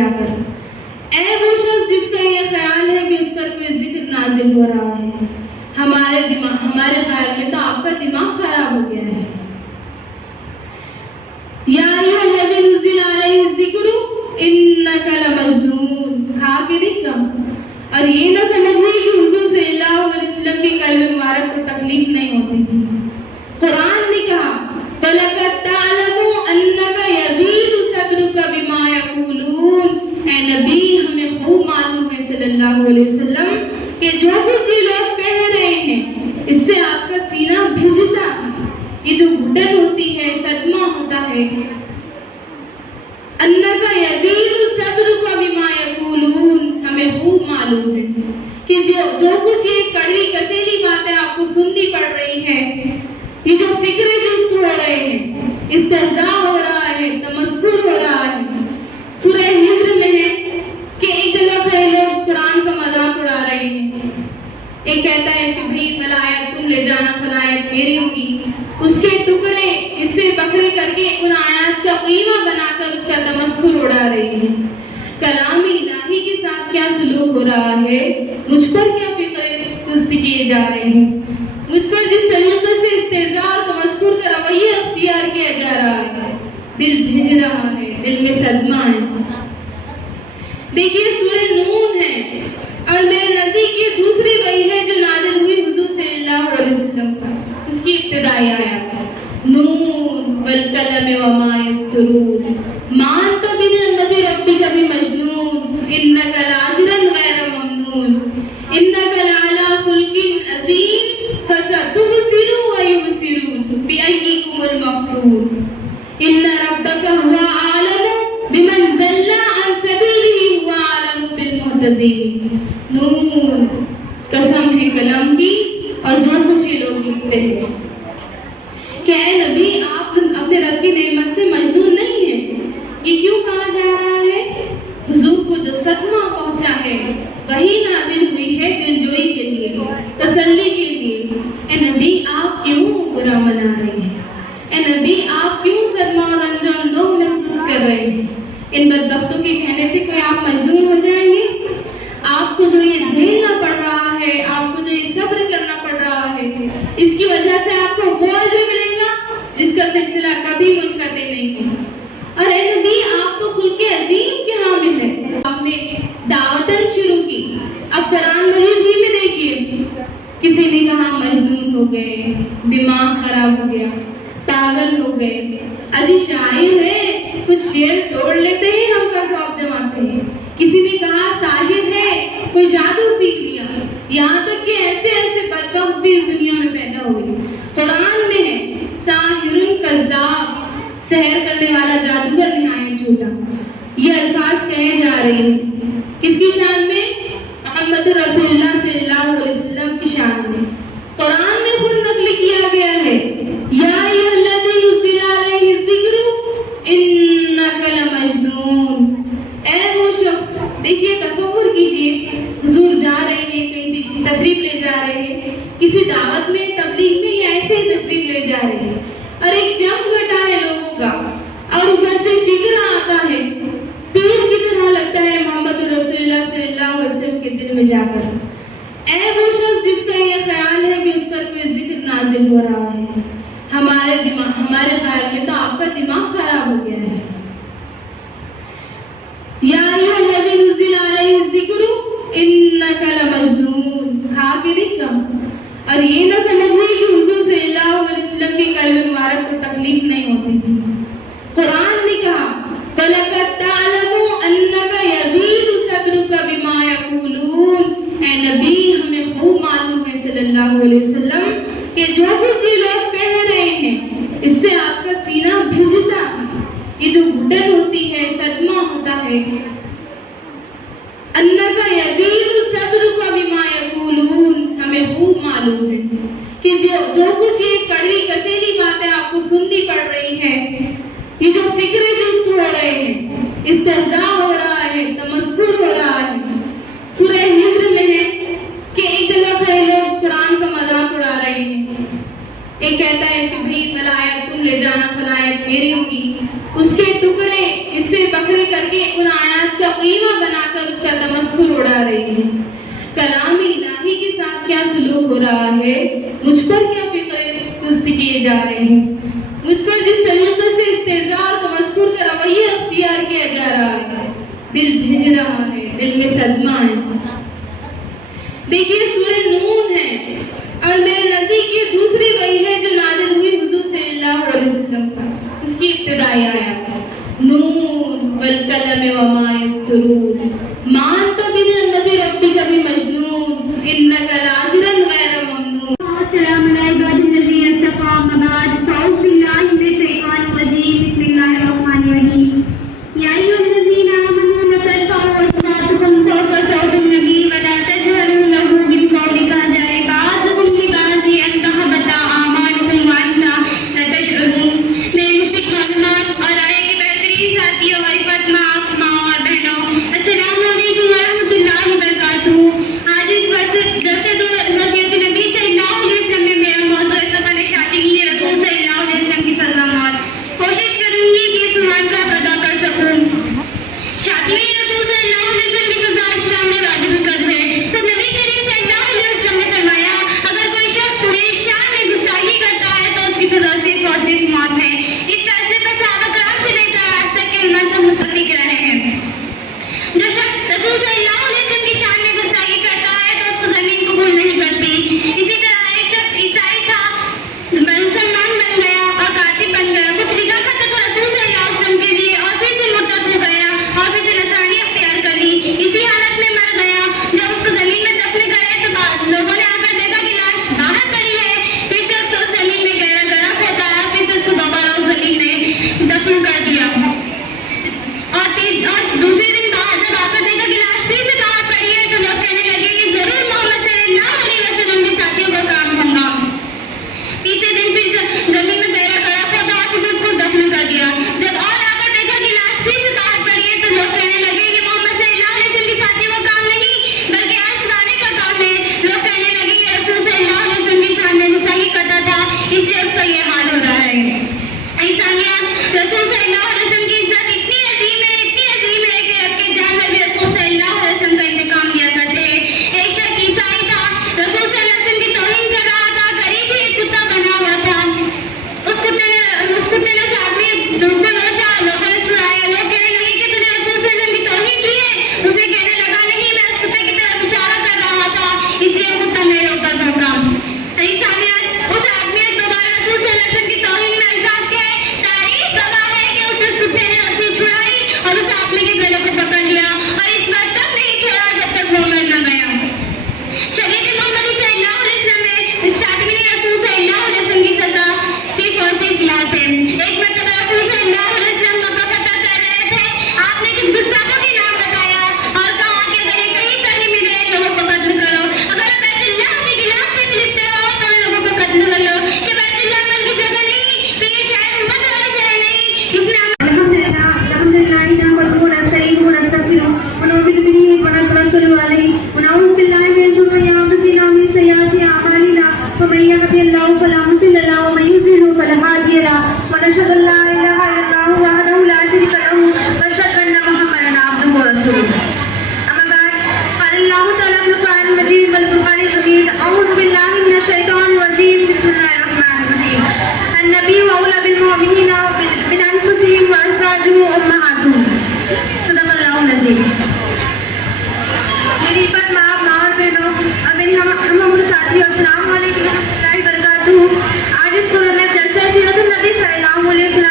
جا کر، اے وہ شخص جس کا یہ خیال ہے کہ اس پر کوئی ذکر نازل ہو رہا ہے، ہمارے خیال میں تو آپ کا دماغ خراب ہو گیا ہے۔ یا ایھا الذی نزل علیہ الذکر انک لمجنون، کھا کے نہیں کہا، اور یہ نہ سمجھیے کہ حضور صلی اللہ علیہ وسلم کے قلب مبارک کو تکلیف نہیں ہوتی تھی۔ قرآن نے کہا فَلَقَدْ تَعْلَمُ أَنَّكَ يَغِيضُ صَدْرُكَ بِمَا يَقُولُونَ، اے نبی ہمیں خوب معلوم ہے صلی اللہ علیہ وسلم کہ جو کچھ یہ لوگ کہہ رہے ہیں اس سے آپ کا سینہ بھیجتا ہے، یہ جو گھٹن ہوتی ہے، صدمہ ہوتا ہے۔ أَنَّكَ يَغِيضُ صَدْرُكَ بِمَا يَقُولُونَ، ہمیں خوب معلوم ہے کہ جو کچھ یہ کڑوی کسیلی باتیں آپ کو سننی پڑ رہی ہے، یہ جو فکریں جست ہو رہے ہیں، استہزاء ہو رہا ہے، تمسخر ہو رہا ہے۔ سورہ ہجر میں ہے کہ ایک جگہ پر لوگ قرآن کا مذاق اڑا رہے ہیں، ایک کہتا ہے کہ بھئی فلاں آیت تم لے جانا، فلاں آیت میری ہوگی، اس کے ٹکڑے اس سے بکھرے کر کے ان آیات کا قیمہ بنا کر اس کا تمسخر اڑا رہے ہیں۔ کلام الہی کے ساتھ کیا سلوک ہو رہا ہے، مجھ پر کیا فکریں چست کیے جا رہے ہیں، مجھ پر جس طریقے سے استہزاء اور تمسخر کا رویہ اختیار کیا جا رہا ہے، دل بھیج رہا ہے، دل میں صدمہ ہے۔ دیکھیے سورہ نون ہے اور میرے نزدیک یہ دوسری وحی ہے جو نازل ہوئی حضور صلی اللہ علیہ وسلم پر، اس کی ابتدائی آیات ہے نون والقلم وما یسطرون ما انت بنعمت ربک بمجنون انک لاجرا غیر ممنون انک لعلی خلق عظیم فستبصر ویبصرون بأیکم المفتون ان ربک هو اعلم بمن ضل عن سبیلہ هو اعلم بالمہتدین۔ نون، قسم ہے قلم کی اور جو کچھ یہ لوگ لکھتے ہیں کہ اے نبی آپ اپنے رب کی نعمت سے مجنون نہیں ہیں۔ یہ کیوں کہا جا رہا ہے؟ حضور کو جو صدمہ پہنچا ہے وہی نازل ہوئی ہے دلجوئی کے لیے، تسلی کے لیے۔ اے نبی آپ کیوں برا منا رہے ہیں؟ اے نبی آپ کیوں صدمہ اور رنج و اندوہ محسوس کر رہے ہیں؟ ان بدبختوں کے کہنے سے کوئی آپ مجنون ہو جائیں گے؟ آپ کو جو یہ جھیلنا پڑ رہا ہے، آپ کو جو یہ صبر کرنا پڑ رہا ہے، اس کی وجہ سے آپ کو وہ اجر ملے گا جس کا سلسلہ کبھی منقطع نہیں ہے۔ اور اے نبی آپ تو خلق عظیم کے حامل ہیں، آپ نے دعوتاً شروع کی۔ اب قرآن مجید ہی میں دیکھیے کسی نے کہا مجنون ہو گئے، دماغ خراب ہو گیا، پاگل ہو گئے، اجی شاعر ہے، کچھ شعر توڑ لیتے ہیں ہم پر ڈراپ جماتے ہیں۔ کسی نے کہا ساحر ہے، کوئی جادو سیکھ لیا، یہاں تک کہ ایسے ایسے بدبخت بھی اس دنیا میں پیدا ہوئے۔ قرآن میں ہے ساحر کذاب، سحر کرنے والا جادوگر نہایت جھوٹا۔ یہ الفاظ کہے جا رہے ہیں کس کی شان میں؟ محمد رسول اللہ صلی اللہ علیہ وسلم کی شان میں۔ قرآن میں خود نقل کیا گیا ہے یا ایھا الذی نزل علیہ الذکر انک لمجنون، اے وہ شخص۔ دیکھیے تصور کیجئے حضور جا رہے ہیں، کہیں تشریف لے جا رہے ہیں، کسی دعوت میں، تبلیغ میں، یا ایسے ہی تشریف لے جا رہے ہیں اور ایک جم گھٹا ہے لوگوں کا اور اوپر سے فکر آتا ہے، تیر کی طرح لگتا ہے محمد رسول اللہ صلی اللہ علیہ وسلم کے دل میں جا کر، اے وہ شخص جس کا یہ خیال ہے کہ اس پر کوئی ذکر نازل ہو رہا ہے، ہمارے خیال میں تو آپ کا دماغ خراب ہو گیا ہے۔ یا ایھا الذی نزل علیہ الذکر انک لمجنون، کھا کے نہیں کہا، اور یہ نہ سمجھیے کہ حضور صلی اللہ علیہ وسلم کے قلب مبارک کو تکلیف نہیں ہوتی تھی۔ قرآن نے کہا فَلَقَدْ تَعْلَمُ أَنَّكَ يَغِيضُ صَدْرُكَ بِمَا يَقُولُونَ، اے نبی ہمیں خوب معلوم ہے صلی اللہ علیہ وسلم کہ جو کچھ یہ لوگ کہہ رہے ہیں اس سے آپ کا سینہ بھیجتا ہے، یہ جو گھٹن ہوتی ہے، صدمہ ہوتا ہے۔ انک یغیض صدرک بما یقولون، ہمیں خوب معلوم ہے کہ جو کچھ یہ کڑوی کسیلی باتیں آپ کو سننی پڑ رہی ہے، یہ جو فکریں جست ہو رہے ہیں، استہزاء ہو رہا ہے، تمسخر ہو رہا ہے۔ سورہ ہجر میں ہے کہ ایک جگہ پر لوگ قرآن کا مذاق اڑا رہے ہیں، ایک کہتا ہے کہ بھئی فلاں آیت تم لے جانا، فلاں آیت میری ہوگی، اس کے ٹکڑے اس سے بکھرے کر करके उन आयात का कीमा बनाकर उसका तमस्कुर उड़ा रही है। कलाम इलाही के साथ क्या सलूक हो रहा है, मुझ पर क्या फिक्र चुस्त किए जा रहे हैं, मुझ पर जिस तरीके से इस्तेज़ा और तमस्कुर का रवैया अख्तियार किया जा रहा है, दिल भिज रहा है, दिल में सदमा है। देखिए सूरह नून है और मेरे नदी की दूसरी वही है जो नाज़िल हुई हुज़ूर सल्लल्लाहु अलैहि वसल्लम पर। उसकी इब्तिदाई आयत नून वल कलम वमा यस्तरून मान तो बिनिअमति रब्बिका भी मजनून इन्नका लाजिरन गैर ममनून। अस्सलामु अलैकुम नज़ीर सफ़ा मबाद फ़ौज़ बिल्लाहि मिनश शैतानिर रजीम बिस्मिल्लाहिर रहमानिर रहीम या अय्युहल्लज़ीना आमनू ला तर्फ़अू अस्वातकुम फ़ौक़ा सौतिन नबी व ला तजहरू लहू बिल-क़ौलि कजहरि बअज़ुकुम लिबअज़ि अन तहबता आमालुकुम व अंतुम ला तशऊरून। मेरे मुश्किल मालूमात और आए के बेहतरीन साथियों और इफ़त माँ और बहनों, अस्सलामु अलैकुम व रहमतुल्लाहि व बरकातुहू। आज इस वक्त नसीहत नबी सल्लल्लाहु अलैहि वसल्लम में मेरा मौज़ू सफ़र शातिमीन रसूल सल्लल्लाहु अलैहि वसल्लम की सज़ा मौत। कोशिश करूंगी कि इस मान का अदा कर सकूं। शातिमीन रसूल सल्लल्लाहु अलैहि वसल्लम की सज़ा इस्लाम में वाजिब कद है। तो नबी करीम सल्लल्लाहु अलैहि वसल्लम ने फरमाया, अगर कोई शख्स मेरी शान में गुस्ताखी करता है तो उसकी सज़ा सिर्फ और सिर्फ मौत है। इस फैसले पर सहाबा कराम से लेकर आज तक के उलमा सब मुत्तफ़िक़ रहे हैं। जो शख्स रसूल सल्लल्लाहु अलैहि वसल्लम की शान में गुस्ताखी करता है तो उसको ज़मीन कबूल नहीं करती। इसी तरह एक शख्स ईसाई था, मुसलमान बन गया और कातिब बन गया, कुछ लिखा करता था रसूल सल्लल्लाहु अलैहि वसल्लम के लिए और फिर से मुर्तद हो गया और फिर से नसरानी अख्तियार कर ली। इसी हालत में मर गया। जब उसको ज़मीन में दफन करे तो लोगों ने आकर देखा कि लाश बाहर पड़ी है। फिर से उसको ज़मीन में गड़ा खोदा, फिर से उसको दोबारा उस ज़मीन में दफन कर दिया और दूसरे दिन जब आकर देखा कि लाश फिर से बाहर पड़ी है तो लोग कहने लगे ये जरूर मोहम्मद सल्लल्लाहु अलैहि वसल्लम के साथियों का काम होगा। तीसरे दिन फिर जमीन में गड़ा खोदा, फिर उसको दफन कर दिया। जब और आकर देखा कि लाश फिर से बाहर पड़ी है तो लोग कहने लगे ये मोहम्मद सल्लल्लाहु अलैहि वसल्लम के साथियों का काम नहीं बल्कि अर्श वाले का काम है। लोग कहने लगे ये रसूल सल्लल्लाहु अलैहि वसल्लम की शान में गुस्ताखी करता था इसलिए उसका ये हाल हो रहा है। इंसानियत रसूल सल्लल्लाहु अलैहि वसल्लम की इज्जत इतनी अजीम है कि आपके जानवर भी रसूल सल्लल्लाहु अलैहि वसल्लम का इंतकाम लिया करते हैं। एक शख्स ईसाई था, रसूल सल्लल्लाहु अलैहि वसल्लम की तौहीन कर रहा था। करीब ही एक कुत्ता बना हुआ था। उस कुत्ते ने उस आदमी को नोचा, लोगों ने छुड़ाया। लोग कहने लगे कि तूने रसूल सल्लल्लाहु अलैहि वसल्लम की तौहीन की है। उसने कहने लगा नहीं, मैं उस कुत्ते की तरफ इशारा कर रहा था इसलिए वो कुत्ता मेरे ऊपर भौंका। इंसानियत उस आदमी ने दोबारा रसूल सल्लल्लाहु अलैहि वसल्लम की तौहीन में अल्फाज कहे। तारीफ गवाह है कि उस कुत्ते ने रस्सी छुड़ाई और उस आदमी के गले को पकड़ लिया और इस वक्त तक नहीं छोड़ा जब तक वो मर न गया। शरीयत मोहम्मदी सल्लल्लाहु अलैहि वसल्लम में शातिमीन रसूल सल्लल्लाहु अलैहि वसल्लम की सज़ा सिर्फ और सिर्फ मौत है। एक मरतबा रसूल सल्लल्लाहु अलैहि वसल्लम मक्का फतह कर रहे थे। आपने कुछ गुस्ताखों के नाम बताया और कहा कि अगर ये कहीं पर भी मिले लोगों को कत्ल करो। अगर बैतुल्लाह के गिलाफ से भी लिपटे हो तो उन लोगों को कत्ल कर लो। कि बैतुल्लाह अमल की जगह नहीं तो ये शहर उम्मत वाला शहर नहीं। इसमें अल्हम्दुलिल्लाह नहमदुहु व नस्तईनुहु व नस्तगफिरुहु व नऊज़ु बिही व नतवक्कलु अलैहि व नऊज़ु बिल्लाहि मिन शुरूरि अंफुसिना व मिन सय्यिआति अअमालिना फमन यहदिहिल्लाहु फला मुदिल्ल लहु व मन युद्लिल्हु फला हादिय लहु व नशहदु अन ला इलाहा इल्लल्लाहु वहदहु ला शरीका लहु व नशहदु अन्न मुहम्मदन अब्दुहु व रसूलुहु। अम्मा बाद क़ाल अल्लाहु तआला फ़िल क़ुरआनिल मजीद वल फ़ुरक़ानिल हमीद अऊज़ु बिल्लाहि मिनश शैतानिर रजीम बिस्मिल्लाहिर रहमानिर रहीम अन्नबिय्यु औला बिल मुमिनीना मिन अनफुसिहिम व अज़वाजुहु उम्महातुहुम सदक़ल्लाहुल अज़ीम। मेरी इफ़त माँ और बहनों और मेरी हम साथियों, अस्सलामु अलैकुम व रहमतुल्लाहि व बरकातुहू। आज इस पुरनज़र जलसा सीरतुन नबी सल्लल्लाहु अलैहि वसल्लम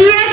होती है